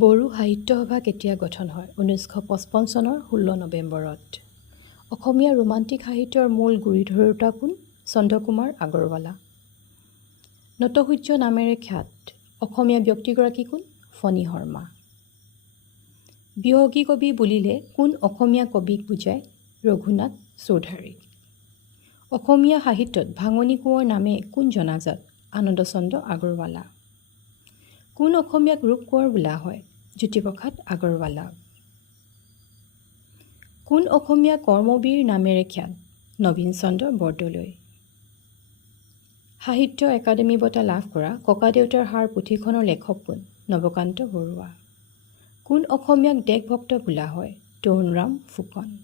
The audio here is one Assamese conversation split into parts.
বড়ো সাহিত্য সভা কেতিয়া গঠন হয়? 1955 চনৰ 16 নৱেম্বৰত। অসমীয়া ৰোমান্টিক সাহিত্যৰ মূল গুৰিধৰোঁতা কোন? চন্দ্ৰকুমাৰ আগৰৱালা। নটসূৰ্য নামেৰে খ্যাত অসমীয়া ব্যক্তিগৰাকী কোন? ফণী শৰ্মা। বিহগী কবি বুলিলে কোন অসমীয়া কবিক বুজায়? ৰঘুনাথ চৌধাৰী। অসমীয়া সাহিত্যত ভাঙনি কোঁৱৰ নামে কোন জনাজাত? আনন্দচন্দ্ৰ আগৰৱালা। কোন অসমীয়াক ৰূপ কোঁৱৰ বোলা হয়? জ্যোতিপ্ৰসাদ আগৰৱালা। কোন অসমীয়া কৰ্মবীৰ নামেৰে খ্যাত? নবীন চন্দ্ৰ বৰদলৈ। সাহিত্য একাডেমী বঁটা লাভ কৰা ককাদেউতাৰ হাড় পুথিখনৰ লেখক কোন? নৱকান্ত বৰুৱা। কোন অসমীয়াক দেশভক্ত বোলা হয়? তৰুণৰাম ফুকন।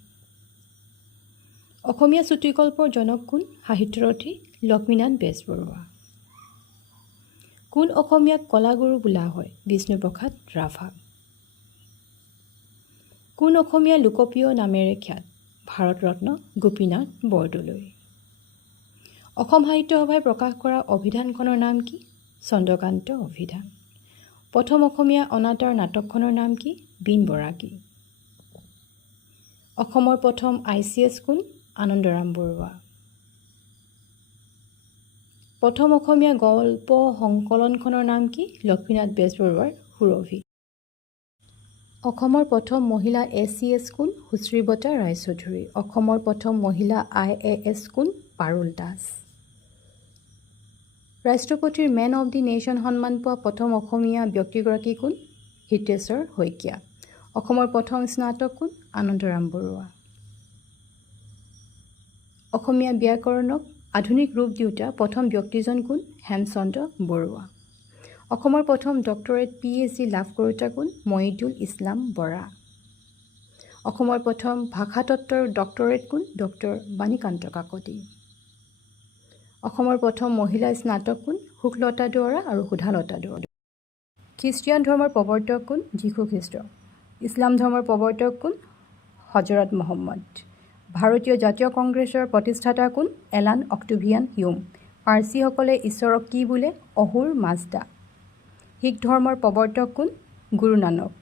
অসমীয়া চুটিগল্পৰ জনক কোন? সাহিত্যৰথী লক্ষ্মীনাথ বেজবৰুৱা। কোন অসমীয়াক কলাগুৰু বোলা হয়? বিষ্ণুপ্ৰসাদ ৰাভা। কোন অসমীয়া লোকপ্ৰিয় নামেৰে খ্যাত? ভাৰতৰত্ন গোপীনাথ বৰদলৈ। অসম সাহিত্য সভাই প্ৰকাশ কৰা অভিধানখনৰ নাম কি? চন্দ্ৰকান্ত অভিধান। প্ৰথম অসমীয়া অনাতাঁৰ নাটকখনৰ নাম কি? বীণ বৰাকী। অসমৰ প্ৰথম ICS কোন? আনন্দৰাম বৰুৱা। প্ৰথম অসমীয়া গল্প সংকলনখনৰ নাম কি? লক্ষ্মীনাথ বেজবৰুৱাৰ সুৰভি। অসমৰ প্ৰথম মহিলা ACS কোন? সুশ্ৰীবতা ৰায়চৌধুৰী। অসমৰ প্ৰথম মহিলা IAS কোন? পাৰুল দাস। ৰাষ্ট্ৰপতিৰ মেন অৱ দি নেশ্যন সন্মান পোৱা প্ৰথম অসমীয়া ব্যক্তিগৰাকী কোন? হিতেশ্বৰ শইকীয়া। অসমৰ প্ৰথম স্নাতক কোন? আনন্দৰাম বৰুৱা। অসমীয়া ব্যাকৰণক আধুনিক ৰূপ দিওঁতা প্ৰথম ব্যক্তিজন কোন? হেমচন্দ্ৰ বৰুৱা। অসমৰ প্ৰথম ডক্টৰেট PhD লাভ কৰোঁতা কোন? মহিদুল ইছলাম বৰা। অসমৰ প্ৰথম ভাষাতত্ত্বৰ ডক্টৰেট কোন? ডক্টৰ বাণীকান্ত কাকতি। অসমৰ প্ৰথম মহিলা স্নাতক কোন? শুক্লতা দুৱৰা আৰু সুধালতা দুৱৰা। খ্ৰীষ্টিয়ান ধৰ্মৰ প্ৰৱৰ্তক কোন? যীশুখ্ৰীষ্ট। ইছলাম ধৰ্মৰ প্ৰৱৰ্তক কোন? হজৰত মহম্মদ। ভাৰতীয় জাতীয় কংগ্ৰেছৰ প্ৰতিষ্ঠাতা কোন? এলান অক্টেভিয়ান হিউম। পাৰ্চীসকলে ঈশ্বৰক কি বোলে? অহুৰ মাজদা। শিখ ধৰ্মৰ প্ৰৱৰ্তক কোন? গুৰু নানক।